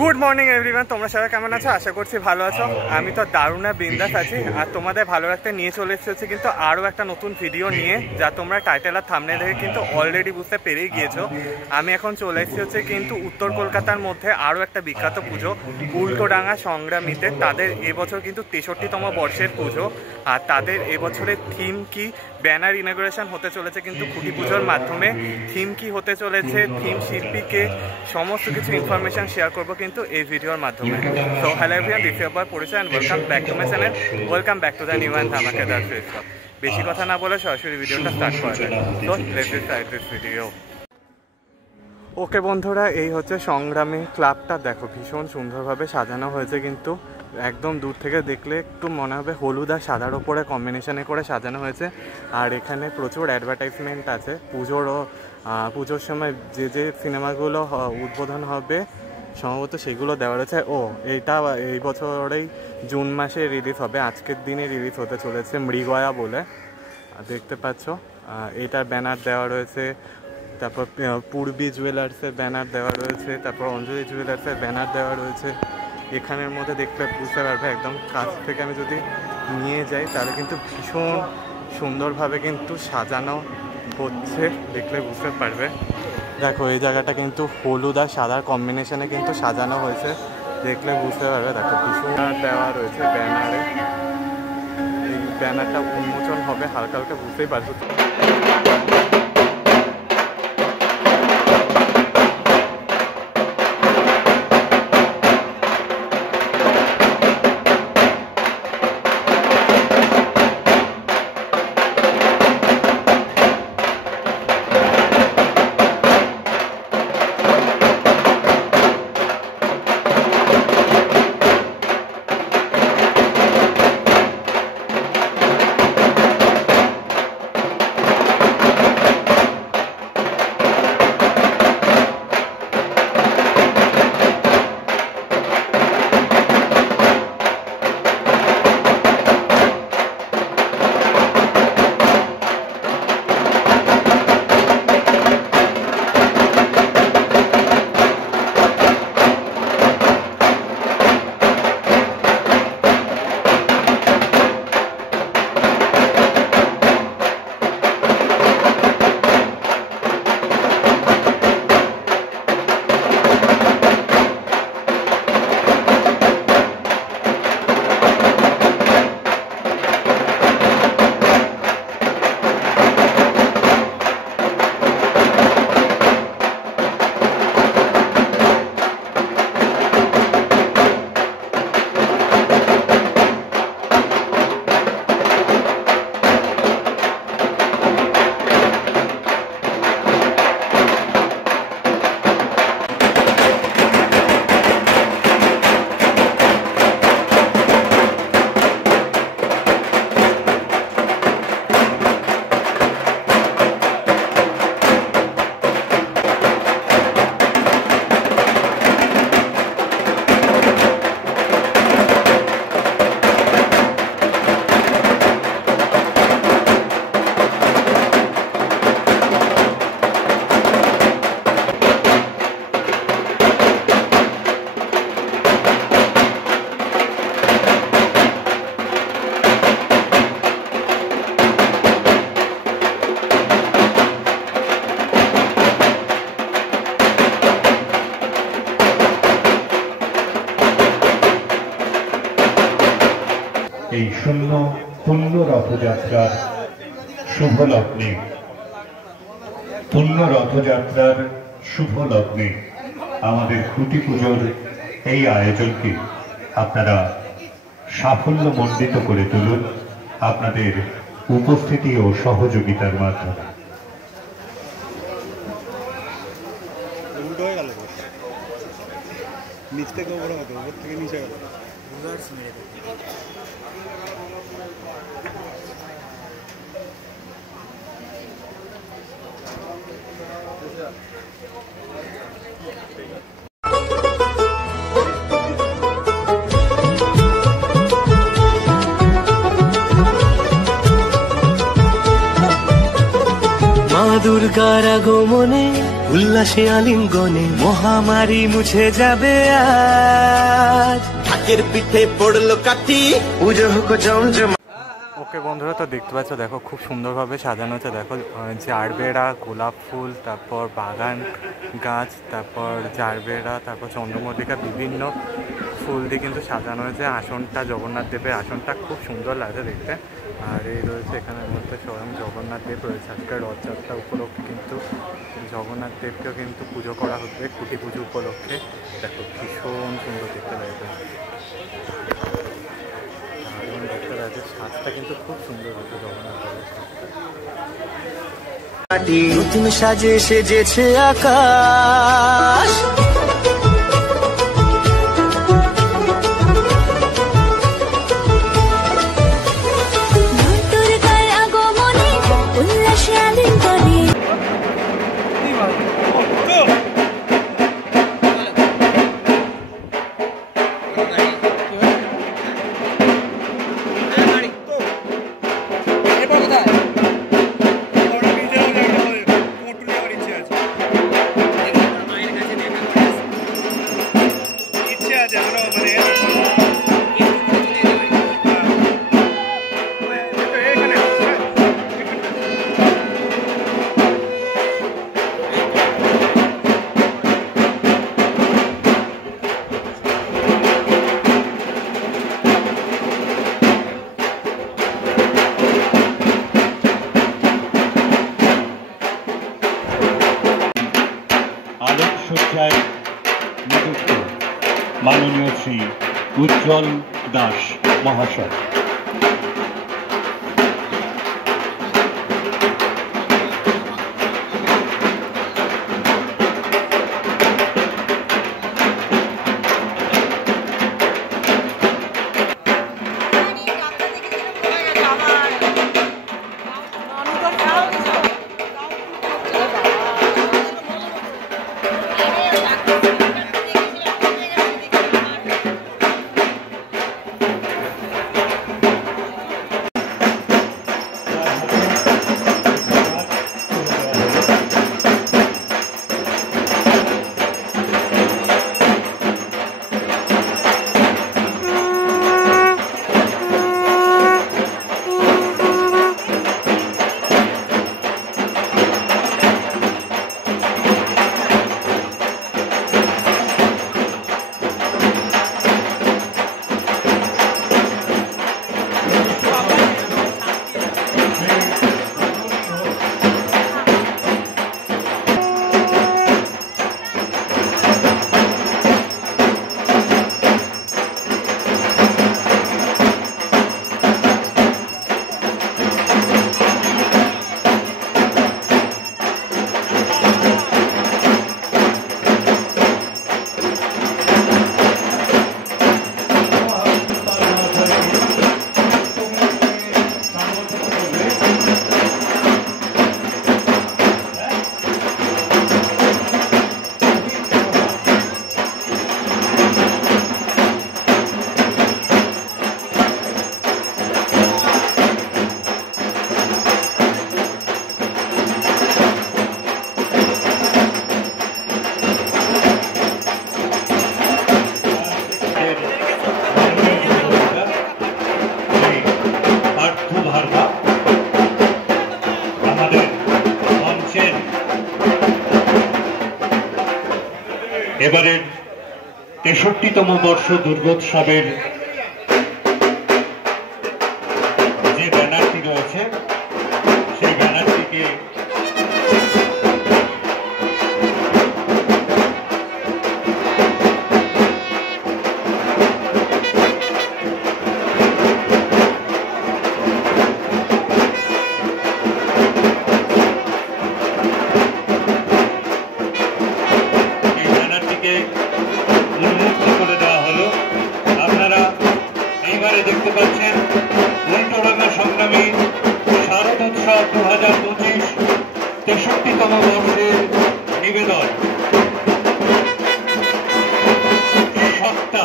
Good morning everyone, তোমরা সবাই কেমন আছো? আশা করছি ভালো আছো। আমি তো দারুণ বিন্দাস আছি আর তোমাদের ভালো রাখতে নিয়ে চলে এসেছি কিন্তু আরও একটা নতুন ভিডিও নিয়ে, যা তোমরা টাইটেল আর থাম্বনেল দেখে কিন্তু অলরেডি বুঝতে পেরেই গিয়েছো। আমি এখন চলে এসেছি কিন্তু উত্তর কলকাতার মধ্যে আরও একটা বিখ্যাত পুজো, উল্টোডাঙ্গা সংগ্রামীতে। তাদের এবছর কিন্তু 63তম বর্ষের পুজো, আর তাদের এবছরের থিম কি, ব্যানার ইনঅগ্রেশন হতে চলেছে কিন্তু খুঁটি পুজোর মাধ্যমে। থিম কি হতে চলেছে, থিম শিল্পীকে, সমস্ত কিছু ইনফরমেশন শেয়ার করবো কিন্তু এই ভিডিওর মাধ্যমে। So hello everyone, this is আবার পরিচয় and welcome back to my channel, welcome back to the new and ধামাকেদার ফেস। বেশি কথা না বলে সরাসরি ভিডিওটা স্টার্ট করা যায়। So let's start this video. Okay বন্ধুরা, এই হচ্ছে সংগ্রামী ক্লাবটা। দেখো ভীষণ সুন্দরভাবে সাজানো হয়েছে কিন্তু একদম দূর থেকে দেখলে একটু মনে হবে হলুদ আর সাদার ওপরে কম্বিনেশনে করে সাজানো হয়েছে। আর এখানে প্রচুর অ্যাডভার্টাইজমেন্ট আছে পুজোর সময় যে যে সিনেমাগুলো উদ্বোধন হবে সম্ভবত সেগুলো দেওয়া রয়েছে। এইটা এই বছরেই জুন মাসে রিলিজ হবে, আজকের দিনে রিলিজ হতে চলেছে মৃগয়া বলে দেখতে পাচ্ছ। এটার ব্যানার দেওয়া রয়েছে, তারপর পূর্বী জুয়েলার্সের ব্যানার দেওয়া রয়েছে, তারপর অঞ্জলি জুয়েলার্সের ব্যানার দেওয়া রয়েছে। এখানের মধ্যে দেখতে বুঝতে পারবে, একদম কাছ থেকে আমি যদি নিয়ে যাই তাহলে কিন্তু ভীষণ সুন্দরভাবে কিন্তু সাজানো হচ্ছে, দেখলে বুঝতে পারবে। দেখো এই জায়গাটা কিন্তু হলুদ আর সাদার কম্বিনেশনে কিন্তু সাজানো হয়েছে, দেখলে বুঝতে পারবে। দেখো ভীষণ দেওয়া রয়েছে ব্যানারে, এই ব্যানারটা উন্মোচন হবে হালকা হালকা, বুঝতেই পারছো। এই পূর্ণ রথযাত্রার শুভ লগ্নে আমাদের খুঁটি পুজোর এই আয়োজনকে আপনারা সাফল্য মণ্ডিত করে তুলুন আপনাদের উপস্থিতি ও সহযোগিতার মাধ্যমে। নিচ থেকে উপরে হবে, উপর থেকে নিচে গেল। দুর্গার আগমনে উল্লাসে আলিঙ্গনে মহামারী মুছে যাবে আজ। ঢাকের পিঠে পড়লো কাঠি, পুজো হোক জমজম। ওকে বন্ধুরা, তো দেখতে পাচ্ছ, দেখো খুব সুন্দরভাবে সাজানো হচ্ছে। দেখো জারবেরা, গোলাপ ফুল, তারপর বাগান গাছ, তারপর জারবেরা, তারপর চন্দ্রমল্লিকা, বিভিন্ন ফুল দিয়ে কিন্তু সাজানো হয়েছে আসনটা। জগন্নাথ দেবের আসনটা খুব সুন্দর লাগে দেখতে। আর এই রয়েছে এখানের মধ্যে স্বয়ং জগন্নাথ দেব রয়েছে। আজকে রথযাত্রা উপলক্ষে কিন্তু জগন্নাথ দেবকেও কিন্তু পুজো করা হচ্ছে, খুঁটি পুজো উপলক্ষে। দেখো ভীষণ সুন্দর দেখতে লাগবে, দারুণ দেখতে লাগছে। সাজটা কিন্তু খুব সুন্দর হচ্ছে জগন্নাথ দেবের। নতুন সাজে সেজেছে আকাশ, আলোকসজ্জায় নিযুক্ত মাননীয় শ্রী উজ্জ্বল দাস মহাশয়। এবারের ৬৩তম বর্ষ দুর্গোৎসবের যে ব্যানারটি রয়েছে সেই ব্যানারটিকে উন্মুক্ত করে দেওয়া হলো। আপনারা এইবারে দেখতে পাচ্ছেন উল্টোডাঙ্গা সংগ্রামী শারদোৎসব 2025 ৬৩তম বর্ষের নিবেদন সত্তা।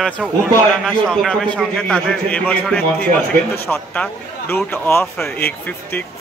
দেখতে পাচ্ছ উল্টোডাঙ্গা সংগ্রামের সঙ্গে তাদের এবছরের থিম হচ্ছে কিন্তু সত্তা, রুট অফ এক্সিস্টিংস।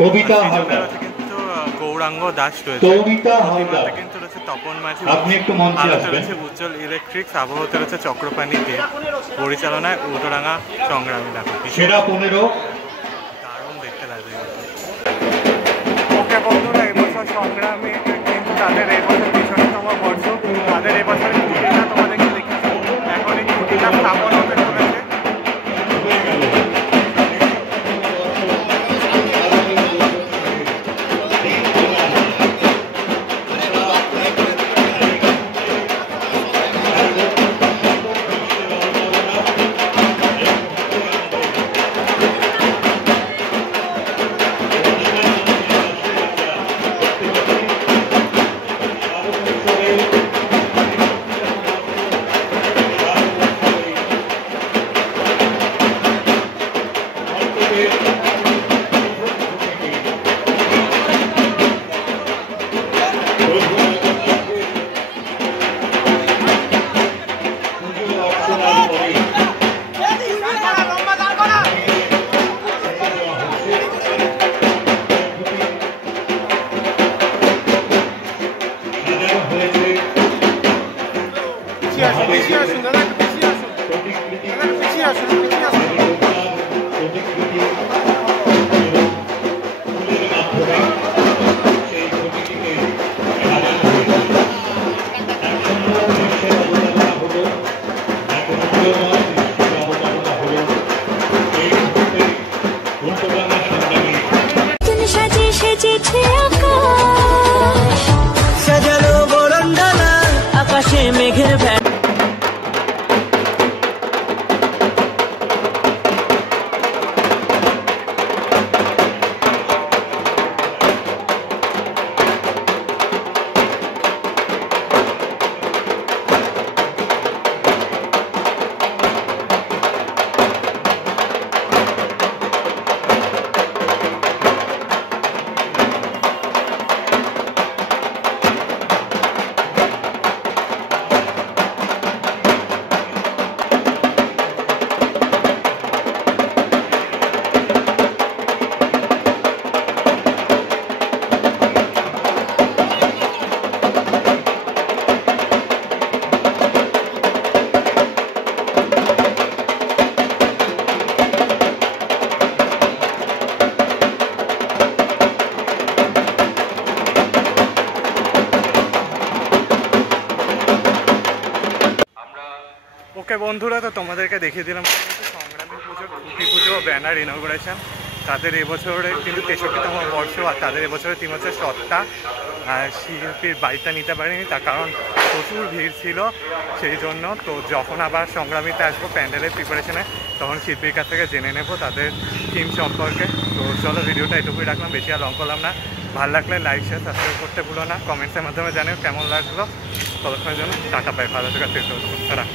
কবিতা হালদার, কিন্তু গৌরাঙ্গ দাস রয়েছে, কিন্তু রয়েছে তপন মাঝি, আপনি একটু মঞ্চে আসবেন। রয়েছে উজ্জ্বল ইলেকট্রিক্স, আবহতে রয়েছে চক্রপাণী দেব, পরিচালনায় উল্টোডাঙ্গা সংগ্রামী নাটক। সেরা 15 দারুণ দেখতে লাগে। ওকে বন্ধুরা, এবছর সংগ্রামী কিন্তু তাদের এবছর ৬৫তম বর্ষ, তাদের এবছরের খুঁটিটা তোমাদেরকে দেখেছি। এখন এই খুঁটিটা স্থাপন হতে চলেছে। সাজানো বরণডালা আকাশে মেঘের ভেড়া। ওকে বন্ধুরা, তো তোমাদেরকে দেখিয়ে দিলাম সংগ্রামী পুজোর খুঁটি পুজো ব্যানার ইনগুরেশন। তাদের এবছরে কিন্তু ৬৩তম বর্ষ, আর তাদের এবছরের থিম হচ্ছে সত্তা। আর শিল্পীর বাড়িটা নিতে পারিনি, তার কারণ প্রচুর ভিড় ছিল সেই জন্য। তো যখন আবার সংগ্রামীতে আসবো প্যান্ডেলের প্রিপারেশনে, তখন শিল্পীর কাছ থেকে জেনে নেবো তাদের থিম সম্পর্কে। তো চলো, ভিডিওটা এটুকুই রাখলাম, বেশি আর লং করলাম না। ভালো লাগলে লাইক শেয়ার সাবস্ক্রাইব করতে ভুলো না, কমেন্টসের মাধ্যমে জানিও কেমন লাগলো। ততক্ষণের জন্য টাটা পাই, ভালো থাকা, তারা।